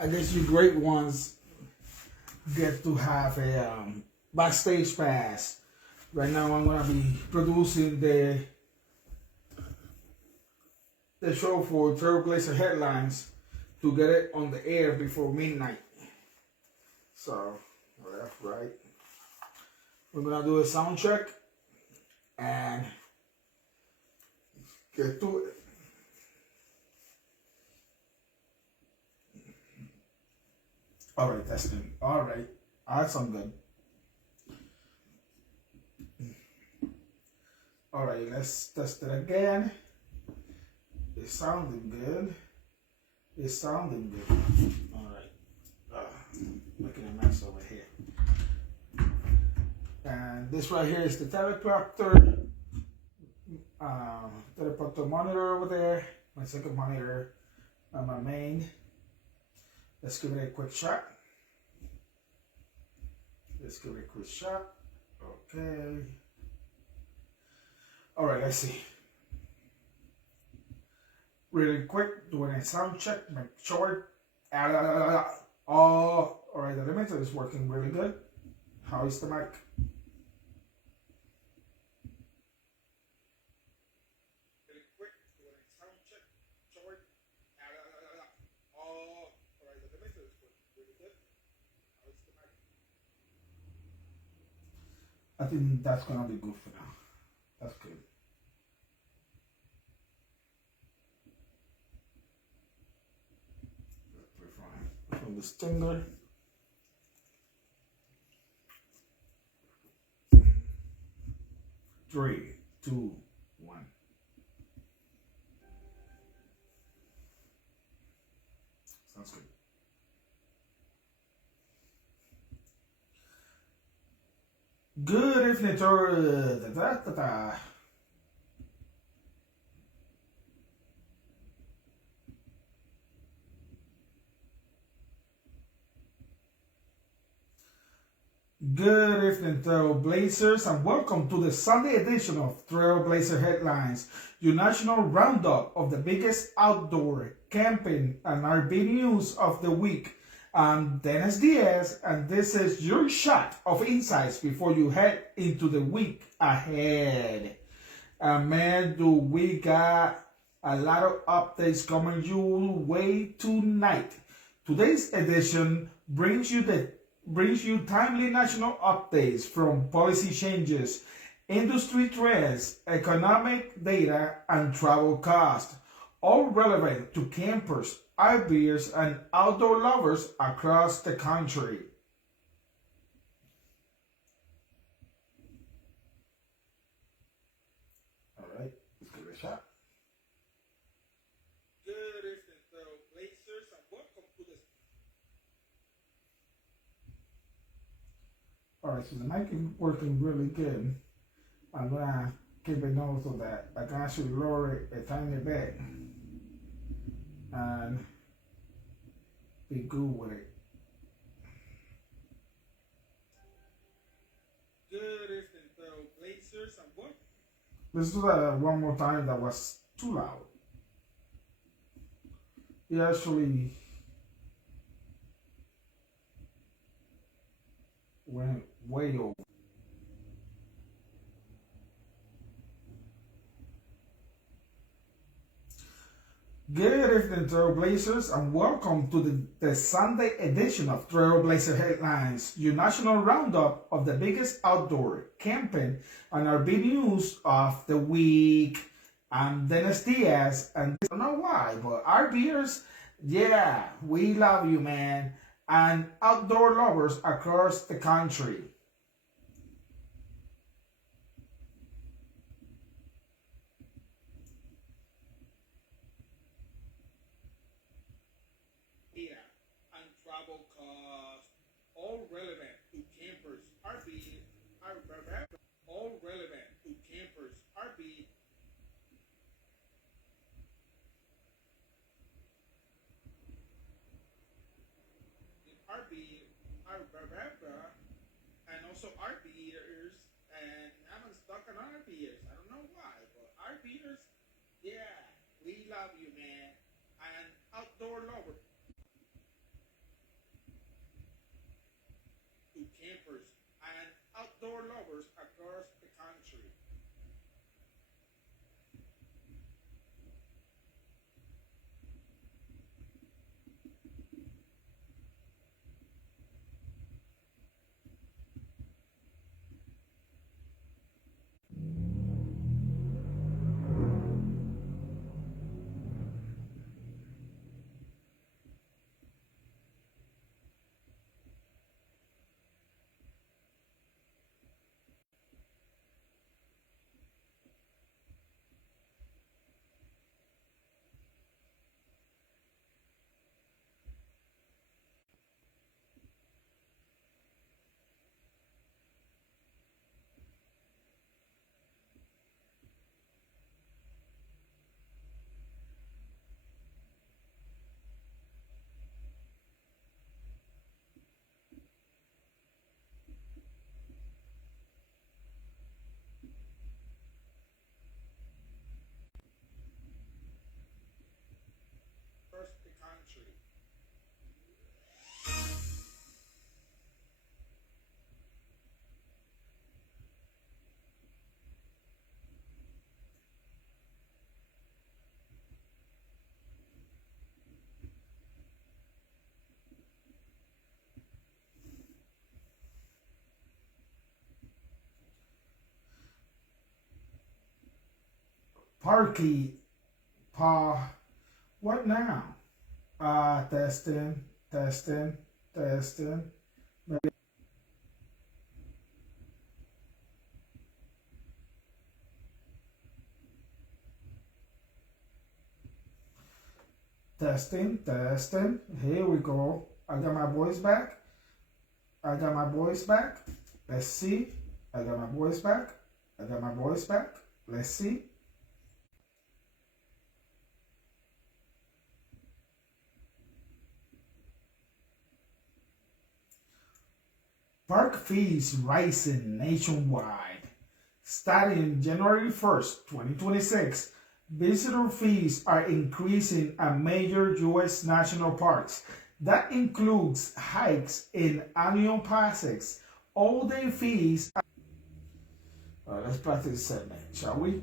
I guess you great ones get to have a backstage pass. Right now, I'm gonna be producing the show for Trailblazer headlines to get it on the air before midnight. So left, right. We're gonna do a sound check and get to it. All right, testing. All right, that sounds good. All right, let's test it again. It's sounding good. It's sounding good. All right. Making a mess over here. And this right here is the teleprompter. Teleprompter monitor over there. My second monitor on my main. Let's give it a quick shot. Let's give it a quick shot. Okay. All right, let's see. Really quick, doing a sound check, make sure all right, the limiter is working really good. How is the mic? Really quick, doing a sound check, short, all right, the limiter is working really good. How is the mic? I think that's gonna be good for now. That's good. From the stinger. Three, two, one. Sounds good. Good evening, Tor. Good evening, Trailblazers, and welcome to the Sunday edition of Trailblazer Headlines, your national roundup of the biggest outdoor, camping, and RV news of the week. I'm Dennis Diaz, and this is your shot of insights before you head into the week ahead. And man, do we got a lot of updates coming your way tonight. Today's edition brings you timely national updates from policy changes, industry trends, economic data, and travel costs, all relevant to campers, RVers, and outdoor lovers across the country. All right, let's give it a shot. Good evening, Trailblazers, and welcome to this. All right, so the mic is working really good. I'm gonna keep a note of that. I can actually lower it a tiny bit and be good with it. Good evening, Trailblazers, and what? Let's do that one more time. That was too loud. It actually went way over. Good evening, Trailblazers, and welcome to the Sunday edition of Trailblazer Headlines, your national roundup of the biggest outdoor, camping, and RV news of the week. I'm Dennis Diaz, and I don't know why, but RVers, yeah, we love you, man, and outdoor lovers across the country. Data and travel costs, all relevant to campers, RV, all relevant to campers, RV. RV, and also RVers, and I'm stuck on RVers. I don't know why, but RVers, yeah, we love you, man, and outdoor lovers. campers and outdoor lovers across the country. Across the country. Parky, pa, what now? Testing, testing, testing. Testing, testing. Here we go. I got my voice back. I got my voice back. Let's see. I got my voice back. I got my voice back. Let's see. Park fees rising nationwide. Starting January 1st, 2026, visitor fees are increasing at major U.S. national parks. That includes hikes in annual passes, all-day fees. Let's practice this segment, shall we?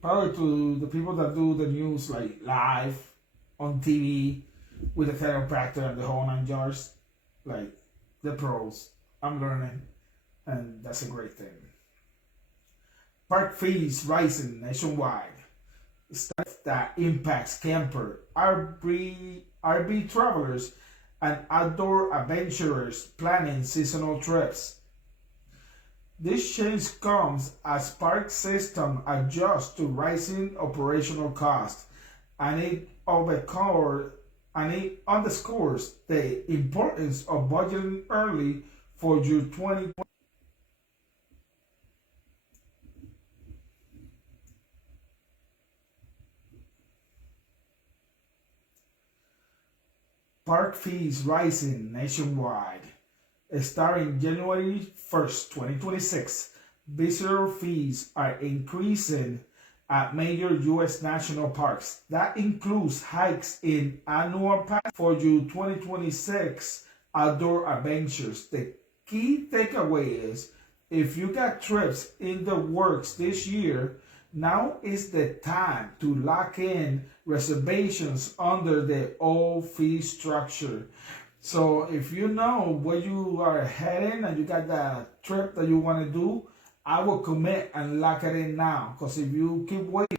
Probably to the people that do the news like live on TV with the chiropractor and the whole nine yards, like the pros. I'm learning, and that's a great thing. Park fees rising nationwide. Stuff that impacts camper, RV travelers, and outdoor adventurers planning seasonal trips. This change comes as park system adjusts to rising operational costs, and it underscores the importance of budgeting early for your 2020. Park fees rising nationwide. Starting January 1st, 2026, visitor fees are increasing at major U.S. national parks. That includes hikes in annual pass for your 2026 outdoor adventures. The key takeaway is if you got trips in the works this year, now is the time to lock in reservations under the old fee structure. So if you know where you are heading and you got that trip that you want to do, I will commit and lock it in now. Because if you keep waiting,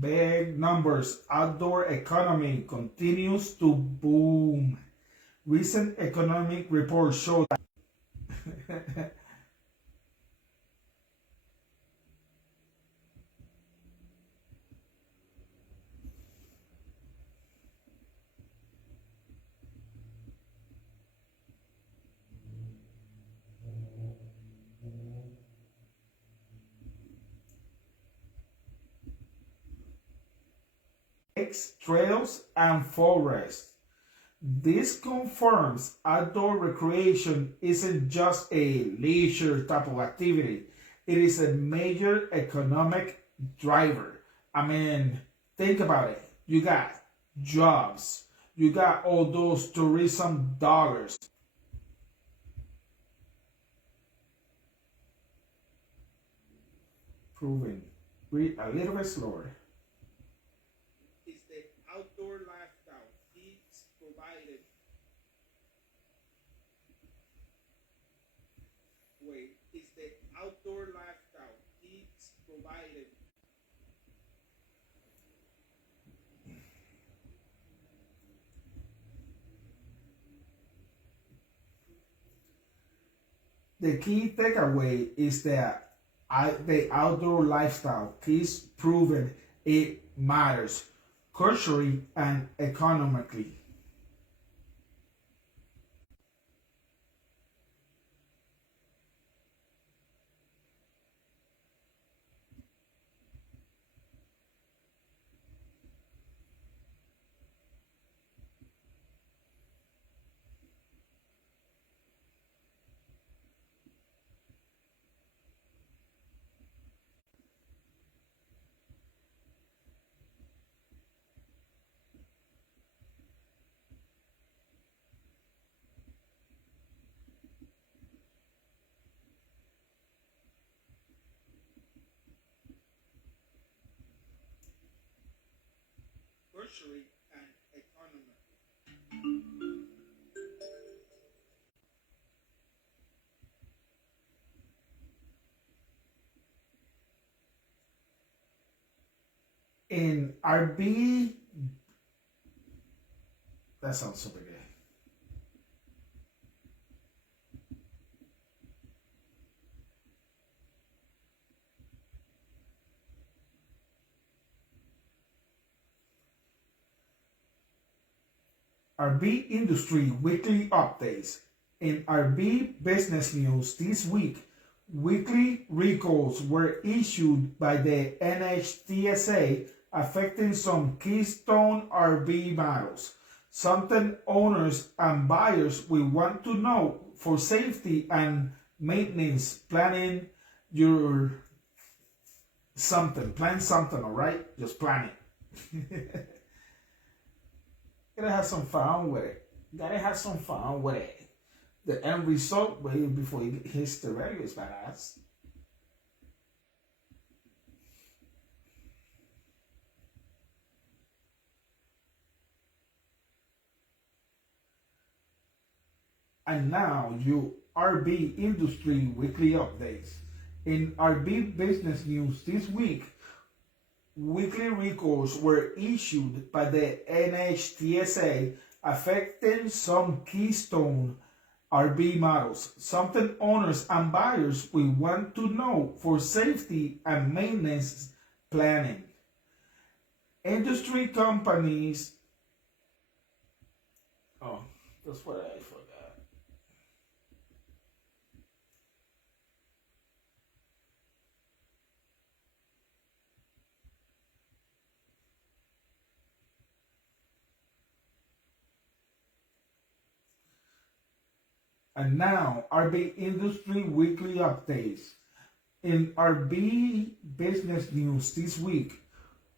Big numbers. Outdoor economy continues to boom. Recent economic reports show that lakes, trails, and forests. This confirms outdoor recreation isn't just a leisure type of activity, it is a major economic driver. I mean, think about it. You got jobs, you got all those tourism dollars. Proving. Read a little bit slower. Is the outdoor lifestyle it's provided. Wait, is the outdoor lifestyle it's provided. The key takeaway is that the outdoor lifestyle is proven it matters culturally and economically. Culturally and economically. In RB, that sounds super good. RB Industry Weekly Updates. In RB Business News this week, weekly recalls were issued by the NHTSA affecting some Keystone RV models. Something owners and buyers will want to know for safety and maintenance planning your something. Plan something, all right? Just plan it. Gotta have some fun with it. Gotta have some fun with it. The end result, way before it hits the radio, is badass. And now, you RB Industry Weekly Updates. In RB Business News this week, weekly recalls were issued by the NHTSA affecting some Keystone RV models, something owners and buyers will want to know for safety and maintenance planning. Industry companies. Oh, that's what I forgot. And now, RB Industry Weekly Updates. In RB Business News this week,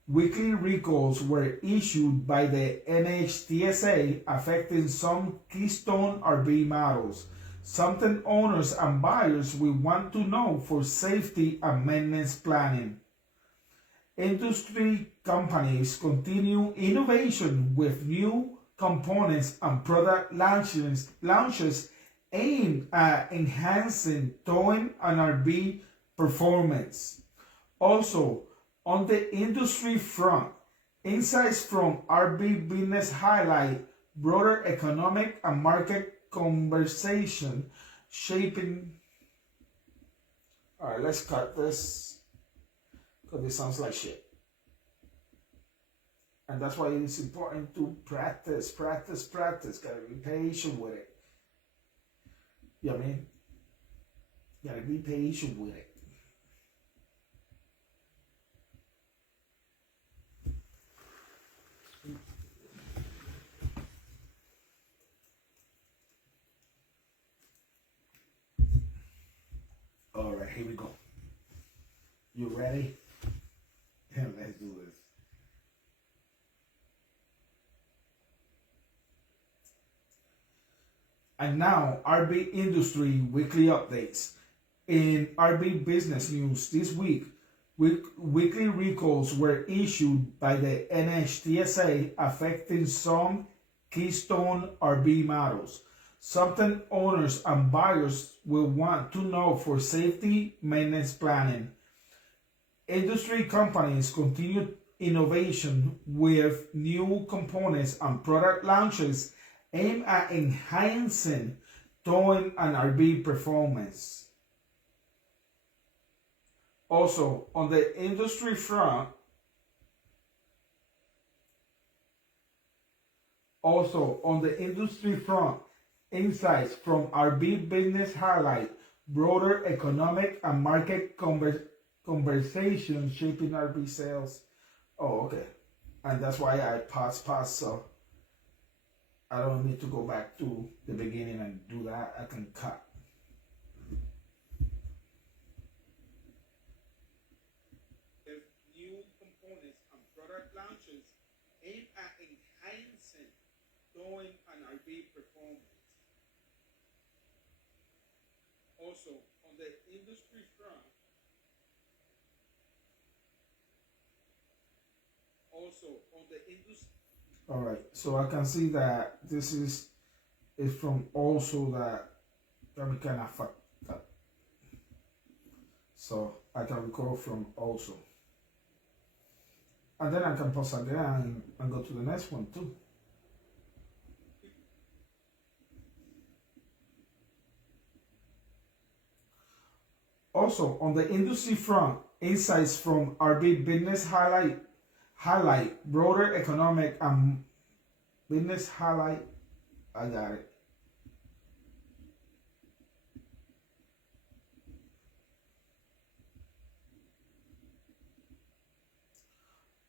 weekly recalls were issued by the NHTSA affecting some Keystone RV models, something owners and buyers will want to know for safety and maintenance planning. Industry companies continue innovation with new components and product launches aimed at enhancing towing and RV performance. Also, On the industry front, insights from RB Business highlight broader economic and market conversation shaping. All right, let's cut this because it sounds like shit. And that's why it's important to practice. Gotta be patient with it. You know what I mean? Gotta be patient with it. All right, here we go. You ready? Let's do this. And now, RB Industry Weekly Updates. In RB Business News this week, weekly recalls were issued by the NHTSA affecting some Keystone RB models. Something owners and buyers will want to know for safety maintenance planning. Industry companies continue innovation with new components and product launches aimed at enhancing towing and RV performance. Also, on the industry front, insights from RB Business highlight broader economic and market conversations shaping RB sales. Oh, okay. And that's why I pause, so I don't need to go back to the beginning and do that. I can cut. New components and product launches aimed at enhancing towing and RV performance. Also, on the industry front, all right, so I can see that this is from also that we kind of fucked up. So I can recall from also. And then I can pause again and go to the next one too. Also, on the industry front, insights from RB Business highlight broader economic and business highlight. I got it.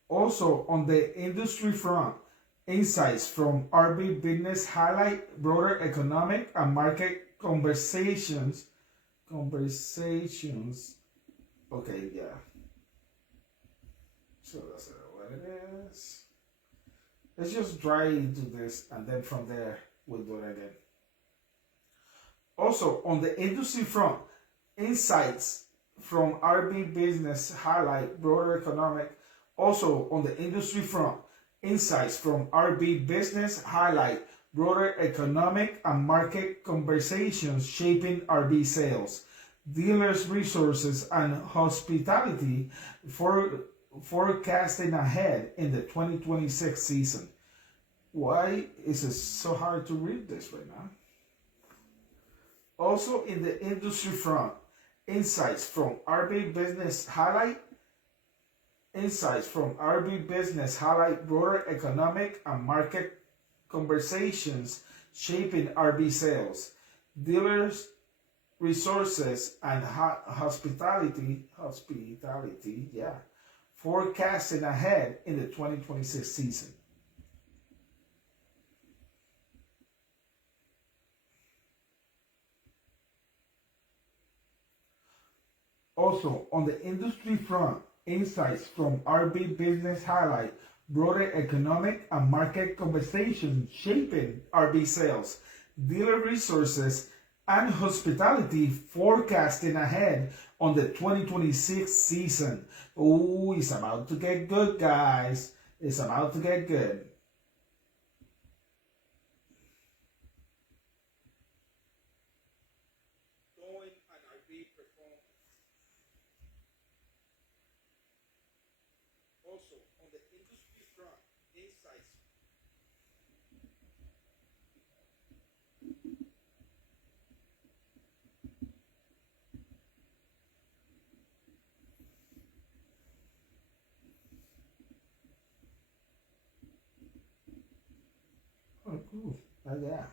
Also, on the industry front, insights from RB Business highlight broader economic and market conversations. Okay, yeah. So that's what it is. Let's just try to do this, and then from there we'll do it again. Also, on the industry front, insights from RB Business highlight broader economic. Also, on the industry front, insights from RB Business highlight broader economic and market conversations shaping RB sales, dealers' resources, and hospitality for forecasting ahead in the 2026 season. Why is it so hard to read this right now? Also, in the industry front, insights from RB Business highlight broader economic and market conversations shaping RB sales, dealers' resources, and hospitality, forecasting ahead in the 2026 season. Also, on the industry front, insights from RB Business highlight broader economic and market conversations shaping RB sales, dealer resources, and hospitality forecasting ahead on the 2026 season. Oh, it's about to get good, guys. It's about to get good. Yeah.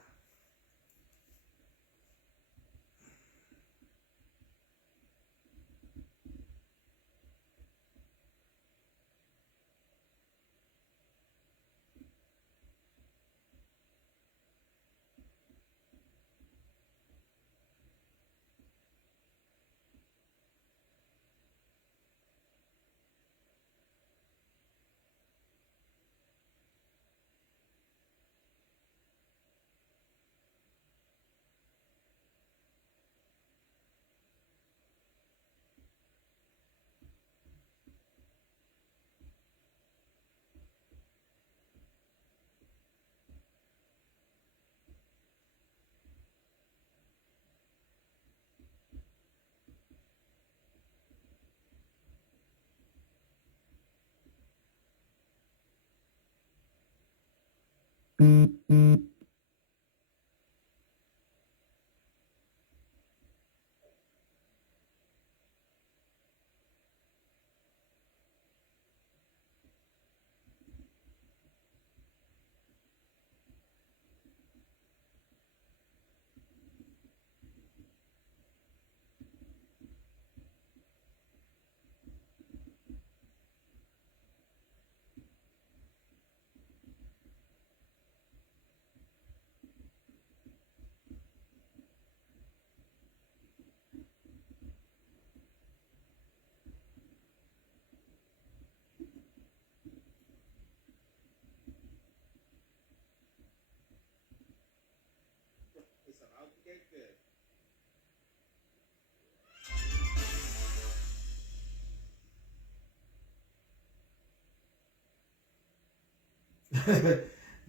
It's about to get good.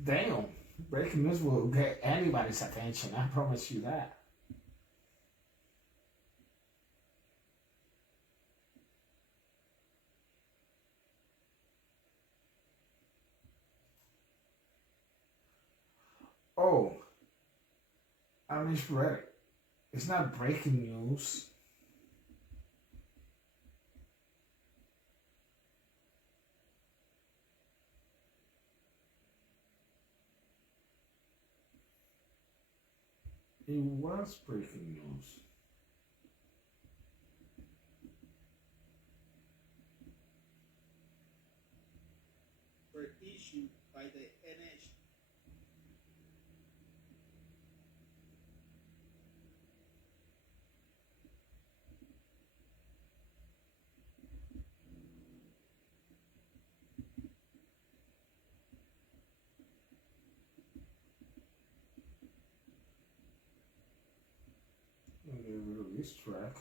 Damn, breaking news will get anybody's attention. I promise you that. Oh, I misread it. It's not breaking news. It was breaking news. Were issued by the NH. And they release track.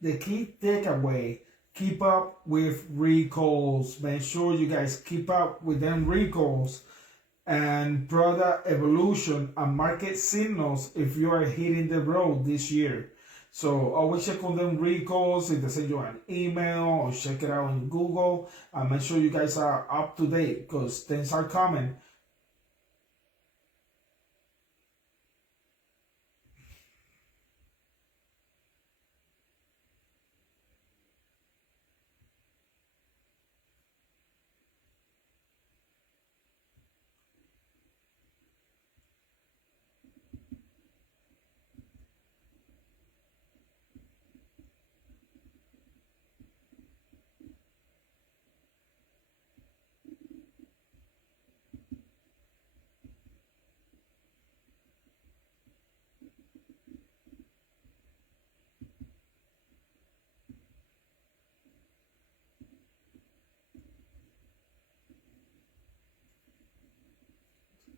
The key takeaway: keep up with recalls. Make sure you guys keep up with them recalls and product evolution and market signals if you are hitting the road this year. So always check on them recalls if they send you an email or check it out on Google and make sure you guys are up to date because things are coming.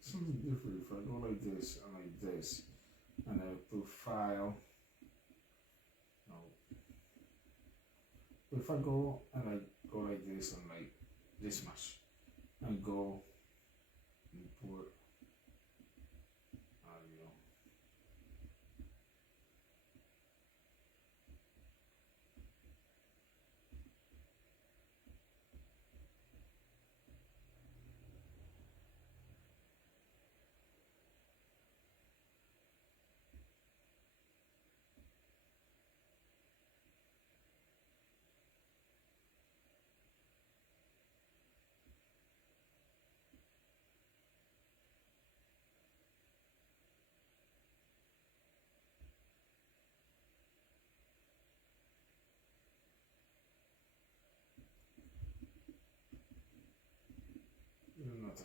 Something different if I go like this and like this and I put file. No. If I go and I go like this and like this much and go import audio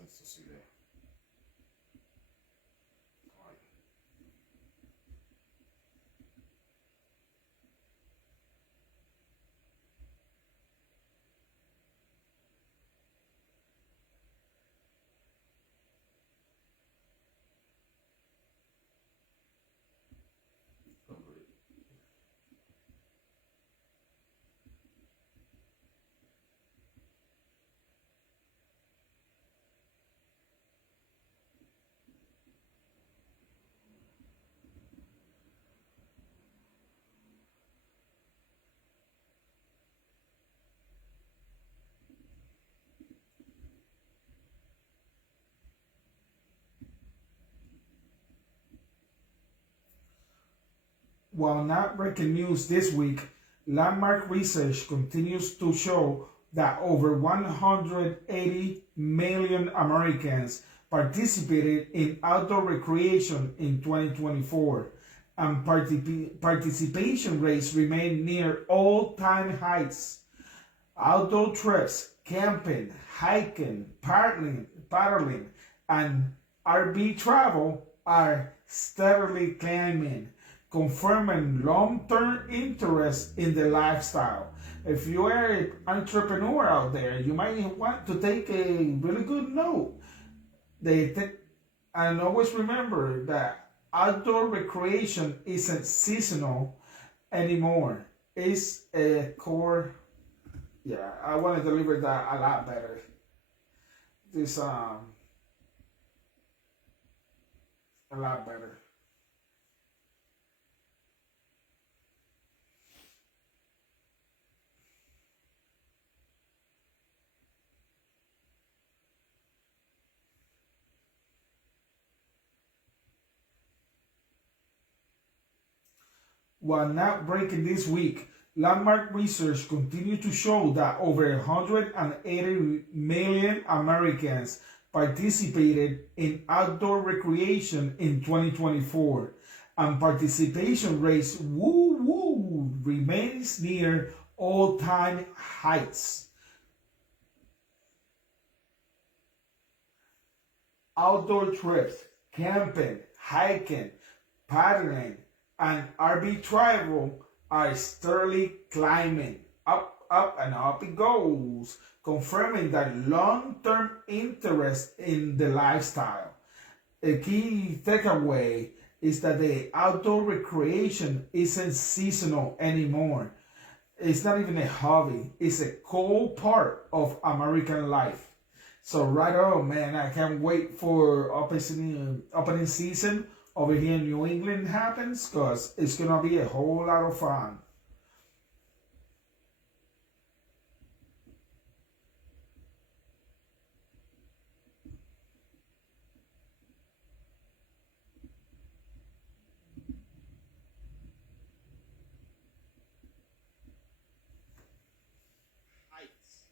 Esto sigue. While not breaking news this week, landmark research continues to show that over 180 million Americans participated in outdoor recreation in 2024, and participation rates remain near all-time highs. Outdoor trips, camping, hiking, paddling, and RV travel are steadily climbing, confirming long-term interest in the lifestyle. If you are an entrepreneur out there, you might want to take a really good note. And always remember that outdoor recreation isn't seasonal anymore. It's a core. Yeah, I want to deliver that a lot better. This a lot better. While not breaking this week, landmark research continues to show that over 180 million Americans participated in outdoor recreation in 2024, and participation rates remains near all-time heights. Outdoor trips, camping, hiking, paddling, and RV travel are steadily climbing. Up, and up it goes, confirming that long-term interest in the lifestyle. A key takeaway is that the outdoor recreation isn't seasonal anymore. It's not even a hobby. It's a core part of American life. So right on, man. I can't wait for opening season over here in New England happens, because it's gonna be a whole lot of fun. Hikes,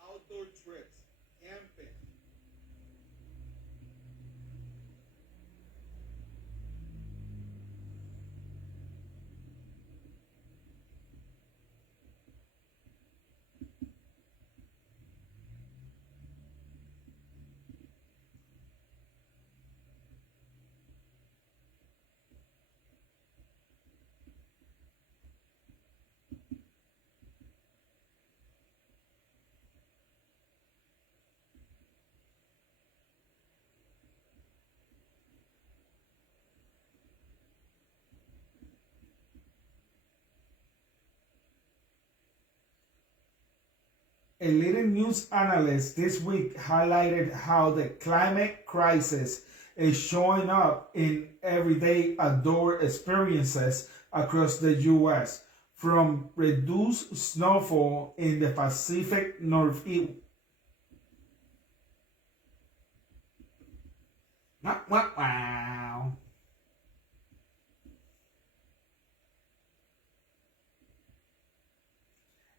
outdoor trips, camping. A leading news analyst this week highlighted how the climate crisis is showing up in everyday outdoor experiences across the U.S., from reduced snowfall in the Pacific Northeast. Wow.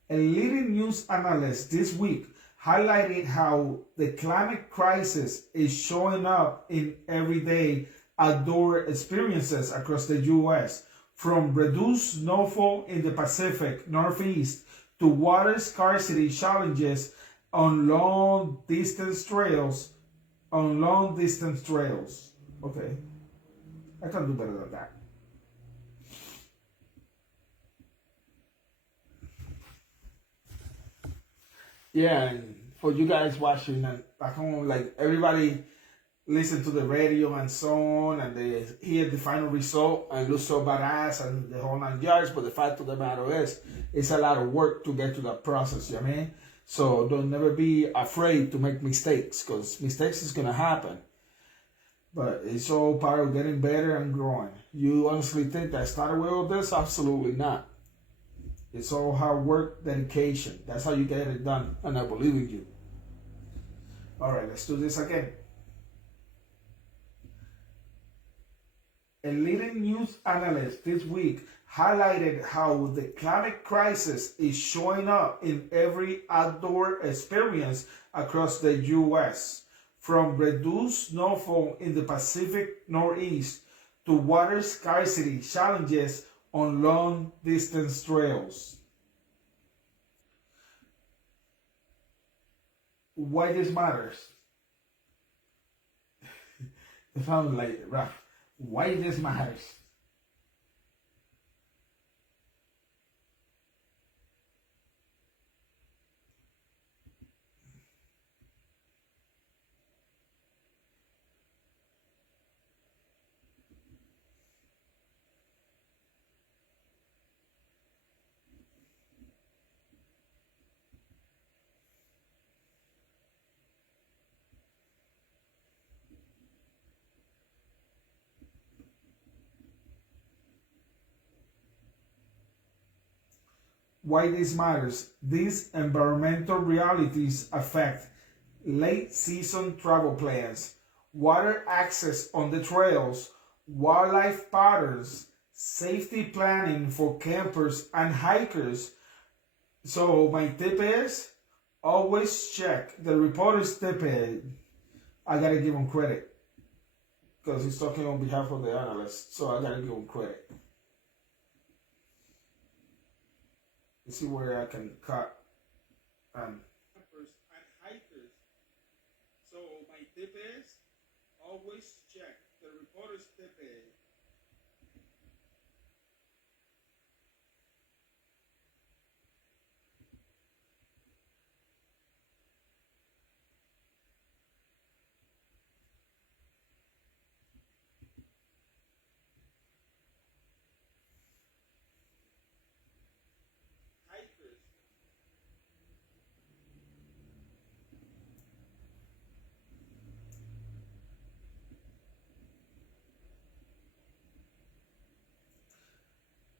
A leading news analyst this week highlighted how the climate crisis is showing up in everyday outdoor experiences across the U.S., from reduced snowfall in the Pacific Northeast to water scarcity challenges on long distance trails. Okay, I can do better than that. Yeah, and for you guys watching and back home, like everybody listen to the radio and so on, and they hear the final result and look so badass and the whole 9 yards. But the fact of the matter is, it's a lot of work to get to that process. You know what I mean? So don't never be afraid to make mistakes, because mistakes is gonna happen. But it's all part of getting better and growing. You honestly think that I started with all this? Absolutely not. It's all hard work, dedication. That's how you get it done, and I believe in you. All right, let's do this again. A leading news analyst this week highlighted how the climate crisis is showing up in every outdoor experience across the U.S., from reduced snowfall in the Pacific Northeast to water scarcity challenges on long distance trails. Why this matters? It sounds like rough. Why this matters? Why this matters? These environmental realities affect late season travel plans, water access on the trails, wildlife patterns, safety planning for campers and hikers. So my tip is always check the reporter's tip. I gotta give him credit because he's talking on behalf of the analyst, so I gotta give him credit. Let's see where I can cut. Campers and hikers. So my tip is always check the reporter's tip. Hikers.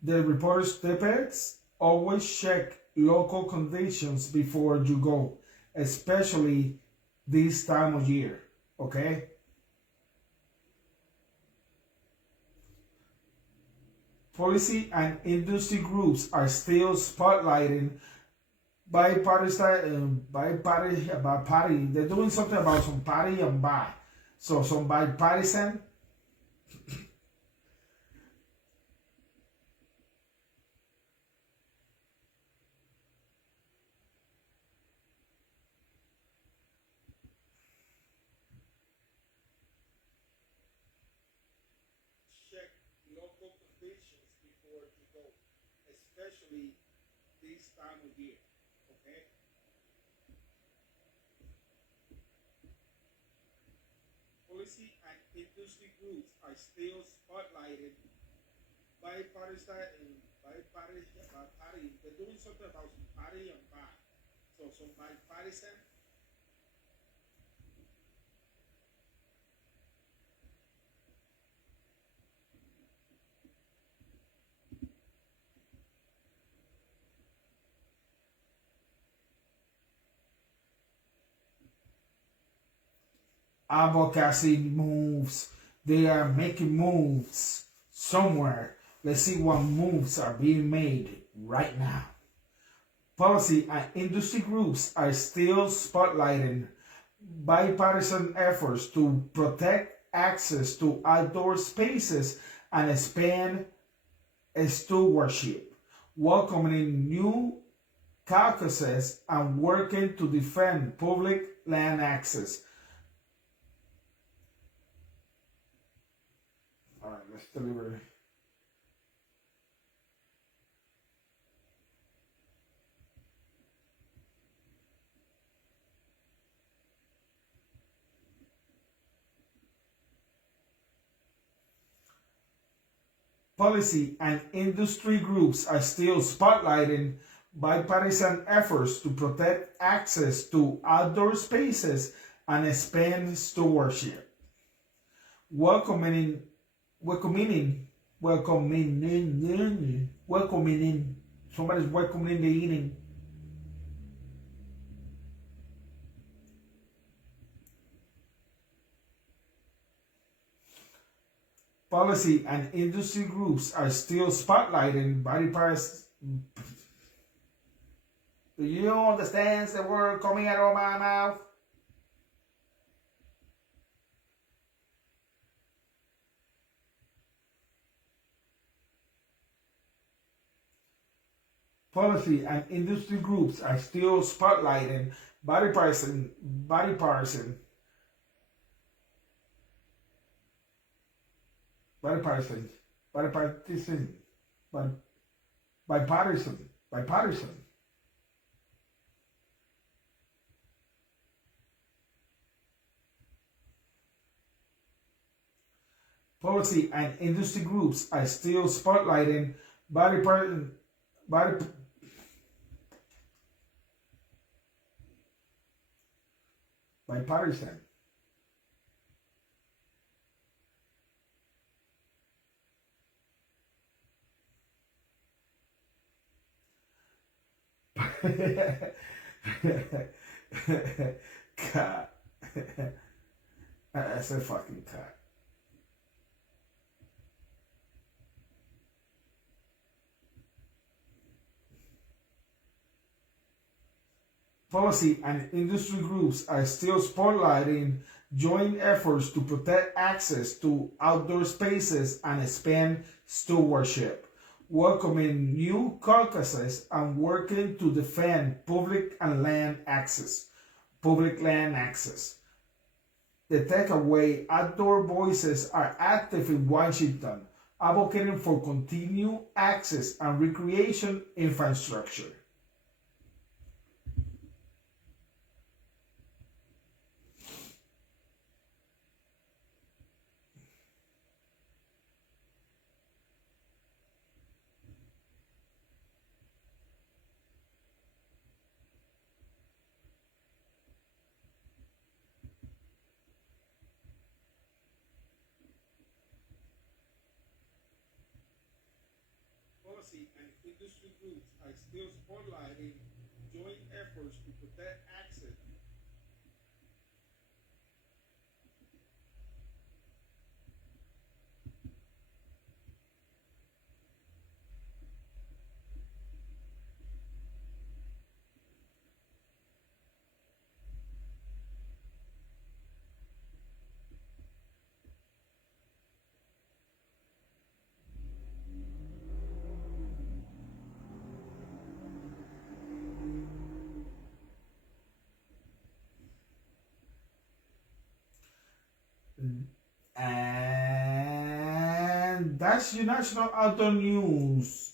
The reporter's tips: always check local conditions before you go, especially this time of year. Okay? Policy and industry groups are still spotlighting about party. They're doing something about some party and buy. So some bipartisan. Check local conditions before you go, especially this time of year. Okay? Policy and industry groups are still spotlighted bipartisan party. They're doing something about some party and buy. So some bipartisan. Advocacy moves. They are making moves somewhere. Let's see what moves are being made right now. Policy and industry groups are still spotlighting bipartisan efforts to protect access to outdoor spaces and expand stewardship, welcoming new caucuses and working to defend public land access. All right, let's deliver. Policy and industry groups are still spotlighting bipartisan efforts to protect access to outdoor spaces and expand stewardship. Welcoming, welcoming in. Somebody's welcoming in the evening. Policy and industry groups are still spotlighting bipartisan. Do you understand the word coming out of my mouth? Policy and industry groups are still spotlighting bipartisan, bipartisan, bipartisan, bipartisan, bipartisan, bipartisan. Policy and industry groups are still spotlighting bipartisan, bipartisan. God. That's a fucking cut. Policy and industry groups are still spotlighting joint efforts to protect access to outdoor spaces and expand stewardship, welcoming new caucuses and working to defend public land access. The takeaway outdoor voices are active in Washington, advocating for continued access and recreation infrastructure. Policy and industry groups are still spotlighting joint efforts to protect access. And that's your national outdoor news.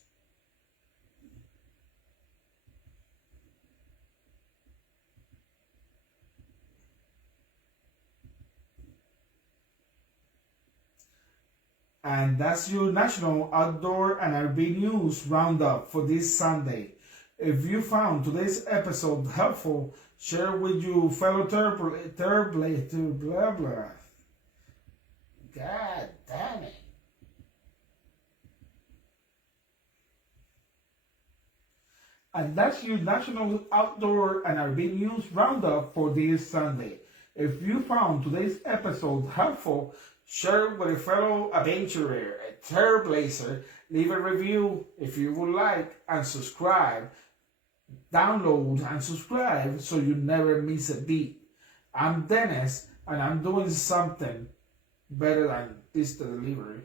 And that's your national outdoor and RV news roundup for this Sunday. If you found today's episode helpful, share with your fellow Trailblazer, blah blah. God damn it. And that's your national outdoor and RV news roundup for this Sunday. If you found today's episode helpful, share it with a fellow adventurer, a Trailblazer, leave a review if you would like, and subscribe. Download and subscribe so you never miss a beat. I'm Dennis, and I'm doing something better than this delivery.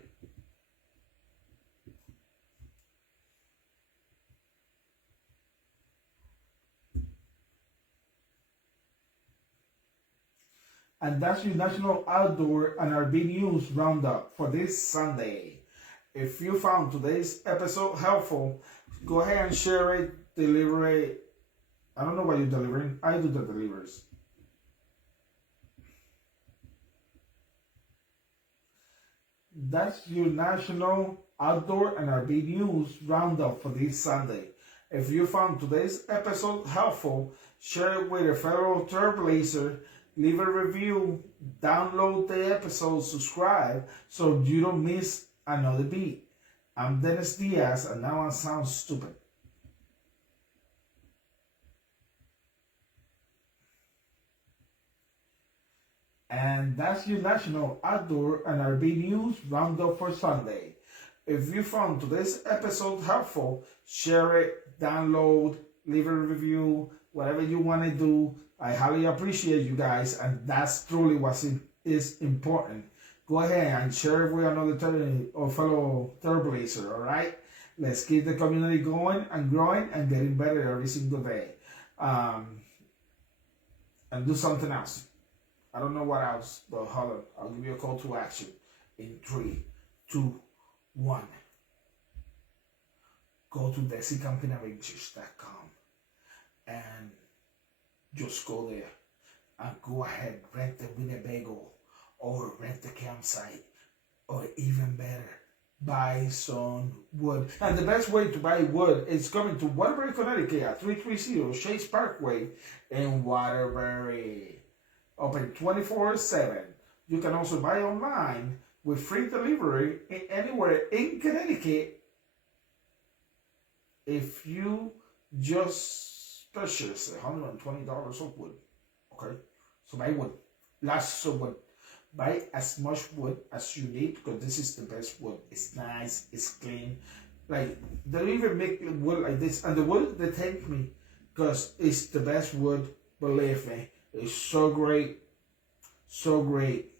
And that's your National Outdoor and RV News Roundup for this Sunday. If you found today's episode helpful, go ahead and share it, deliver it. I don't know what you're delivering. I do the delivers. That's your National Outdoor and RV News Roundup for this Sunday. If you found today's episode helpful, share it with a fellow Trailblazer, leave a review, download the episode, subscribe so you don't miss another beat. I'm Dennis Diaz, and now I sound stupid. And that's your National Outdoor and RV News Roundup for Sunday. If you found today's episode helpful, share it, download, leave a review, whatever you want to do. I highly appreciate you guys, and that's truly what is important. Go ahead and share it with another fellow Trailblazer, all right? Let's keep the community going and growing and getting better every single day. And do something else. I don't know what else, but hold on. I'll give you a call to action in 3, 2, 1. Go to DesiCampingAdventures.com and just go there and go ahead, rent the Winnebago or rent the campsite, or even better, buy some wood. And the best way to buy wood is coming to Waterbury, Connecticut at 330 Chase Parkway in Waterbury. Open 24/7. You can also buy online with free delivery anywhere in Connecticut if you just purchase $120 of wood. Okay? So buy wood. Lots of wood. Buy as much wood as you need because this is the best wood. It's nice, it's clean. Like, they don't even make wood like this. And the wood, they thank me because it's the best wood, believe me. It's so great, so great.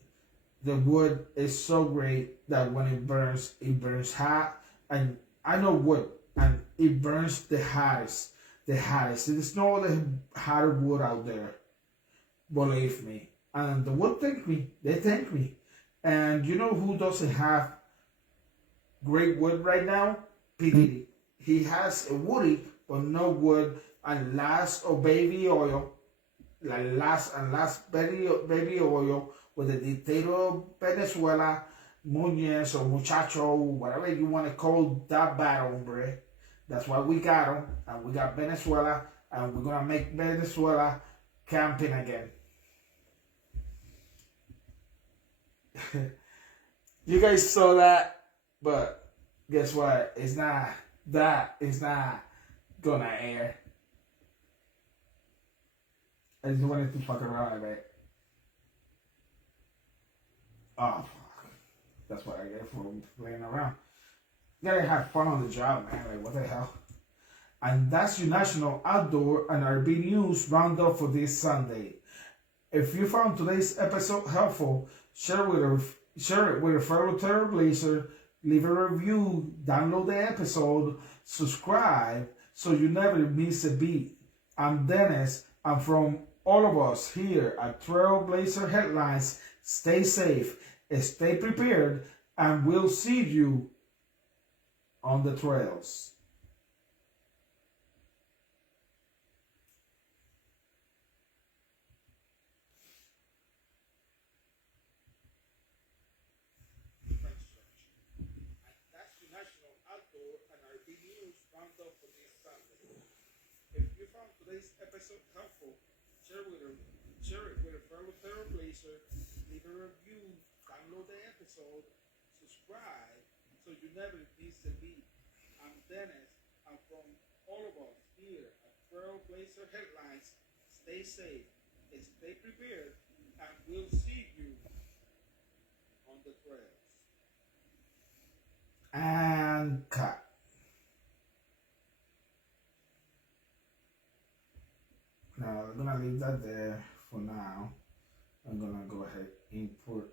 The wood is so great that when it burns hot. And I know wood, and it burns the hottest. There's no other hotter wood out there, believe me. And the wood thank me. They thank me. And you know who doesn't have great wood right now? P. Diddy. He has a woody, but no wood, and last of baby oil. Like last baby oil with the dictator of Venezuela, Muñez or Muchacho, whatever you want to call that bad hombre. That's why we got him, and we got Venezuela, and we're gonna make Venezuela camping again. You guys saw that, but guess what? It's not gonna air. I just wanted to fuck around a bit. Oh, fuck. That's what I get for playing around. You gotta have fun on the job, man. Like, what the hell? And that's your National Outdoor and RV News Roundup for this Sunday. If you found today's episode helpful, share it with a fellow Trailblazer, leave a review, download the episode, subscribe so you never miss a beat. I'm Dennis, and from all of us here at Trailblazer Headlines, stay safe, stay prepared, and we'll see you on the trails. That's the National Outdoor and RV News Roundup for this Sunday. If you found today's episode helpful, share it with a fellow Trailblazer, leave a review, download the episode, subscribe so you never miss a beat. I'm Dennis, and from all of us here at Trailblazer Headlines, stay safe, stay prepared, and we'll see you on the trails. And cut. Now I'm gonna leave that there for now. I'm gonna go ahead import.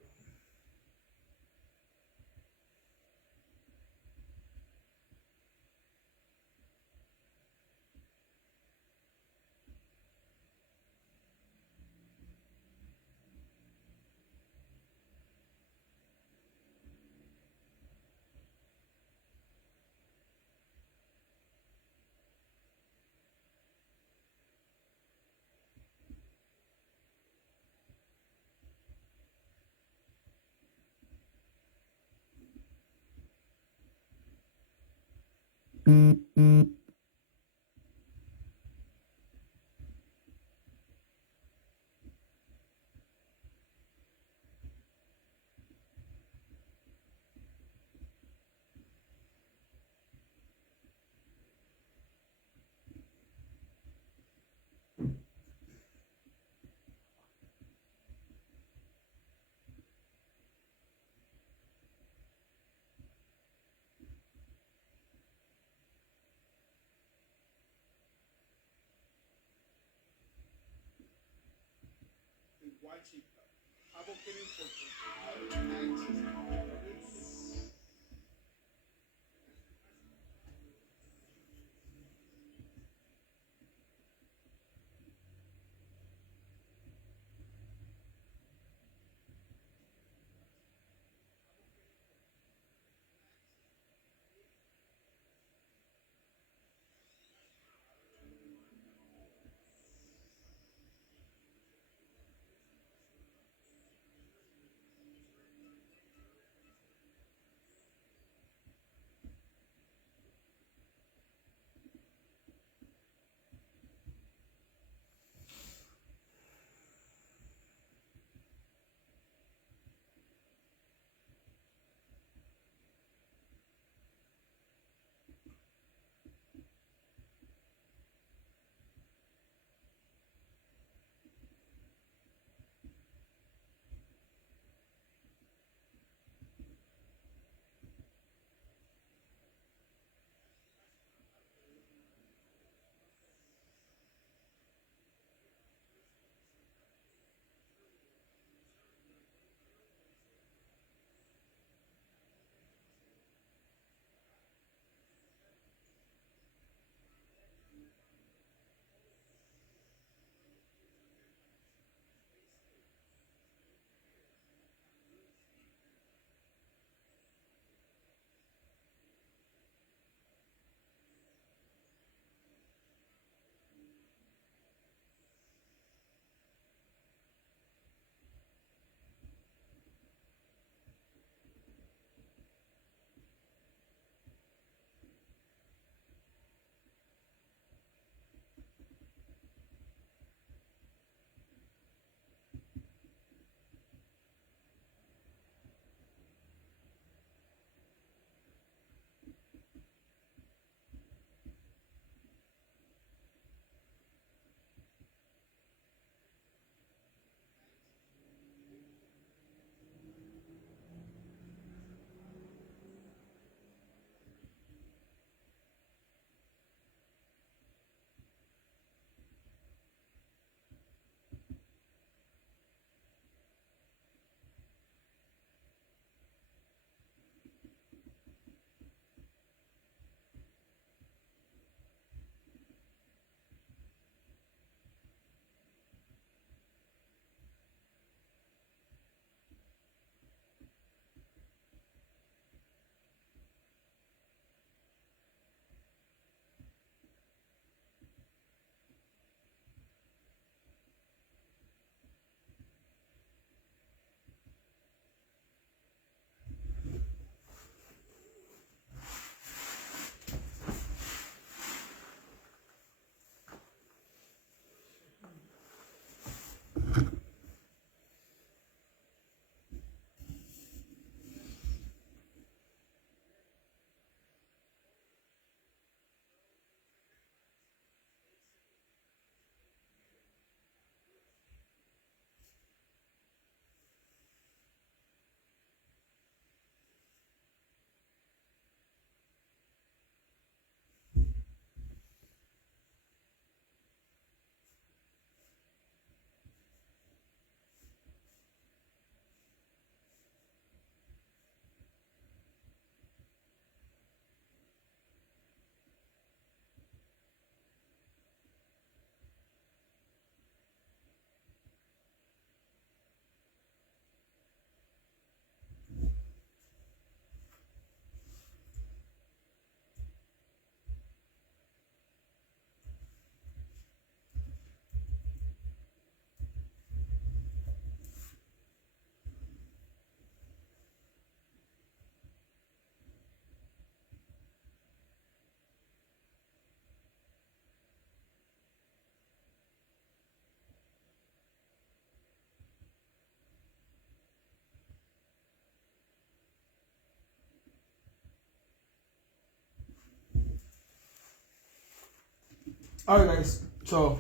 Alright guys, so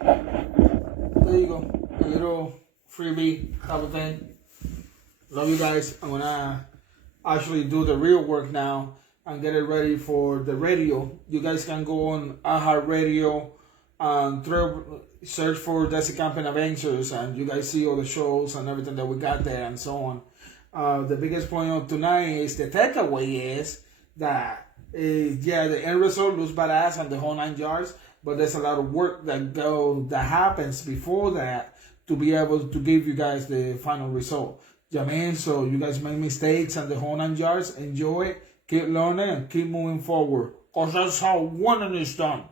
there you go, a little freebie type of thing. Love you guys. I'm gonna actually do the real work now and get it ready for the radio. You guys can go on iHeartRadio and search for Desi Camping Adventures, and you guys see all the shows and everything that we got there and so on. The biggest point of tonight is the takeaway is that yeah, the end result looks badass and the whole 9 yards, but there's a lot of work that happens before that to be able to give you guys the final result. Yeah, man, so you guys make mistakes and the whole 9 yards, enjoy it, keep learning, and keep moving forward. Because that's how winning is done.